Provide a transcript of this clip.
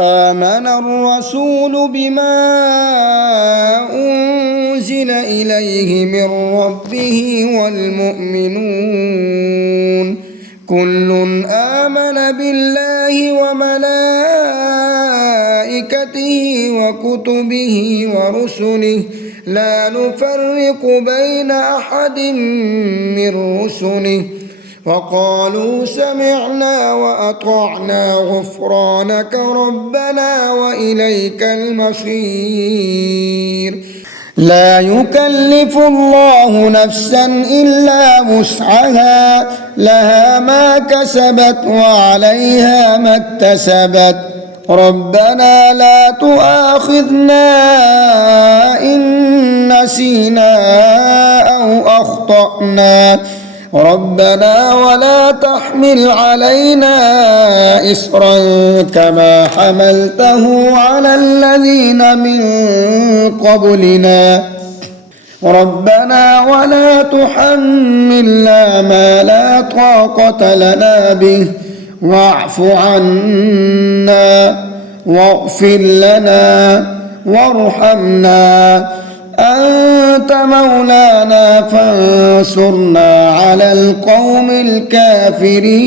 آمن الرسول بما أنزل إليه من ربه والمؤمنون كل آمن بالله وملائكته وكتبه ورسله لا نفرق بين أحد من رسله وقالوا سمعنا وأطعنا غفرانك ربنا وإليك المصير. لا يكلف الله نفسا إلا وسعها لها ما كسبت وعليها ما اكتسبت ربنا لا تؤاخذنا إن نسينا أو أخطأنا ربنا ولا تحمل علينا إصرا كما حملته على الذين من قبلنا ربنا ولا تحملنا ما لا طاقة لنا به واعف عنا واغفر لنا وارحمنا أنت مولانا فانصرنا على القوم الكافرين.